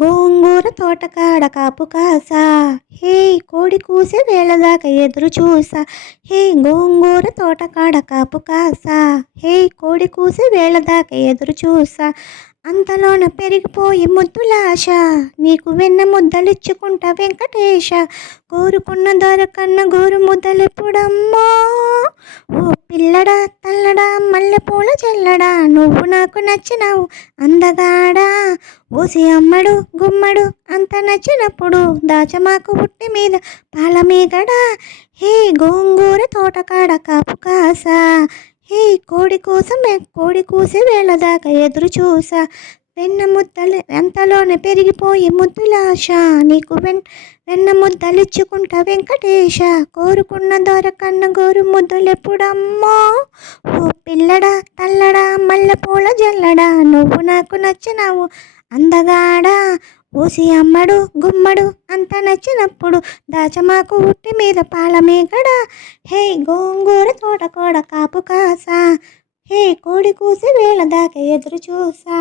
గోంగూర తోటకాడ కాపు కాసా, హే కోడి కూసే వేళదాకా ఎదురు చూసా. హే గోంగూర తోటకాడ కాపు కాసా, హే కోడి కూసే వేళదాకా ఎదురు చూసా. అంతలోన పెరిగిపోయి ముద్దులాశ, నీకు వెన్న ముద్దలిచ్చుకుంటా వెంకటేశ. కోరుకున్న దొరకన్న గోరు ముద్దలెప్పుడమ్మో, ఓ పిల్లడా తల్లడా మల్లెపూల జల్లడా, నువ్వు నాకు నచ్చినావు అందగాడా. ఓసి అమ్మడు గుమ్మడు అంత నచ్చినప్పుడు, దాచమాకు పుట్టి మీద పాలమీగడా. హే గోంగూర తోటకాడ కాపు కాసా, హే కోడి కూసే వేళదాకా ఎదురు చూసా. వెన్న ముద్దలు ఎంతలోనే పెరిగిపోయి ముద్దులాశ, నీకు వెన్న ముద్దలిచ్చుకుంటా వెంకటేశ. కోరుకున్న దొరకన్న గోరు ముద్దలెప్పుడమ్మో, ఓ పిల్లడా తల్లడా మల్లెపూల జల్లడా, నువ్వు నాకు నచ్చినావు అందగాడా. ఓసి అమ్మడు గుమ్మడు అంత నచ్చినప్పుడు, దాచమాకు ఉట్టి మీద పాలమీగడా. హే గోంగూర తోటకోడ కాపు కాసా, హే కోడి కూసి వేళ దాకా ఎదురు చూసా.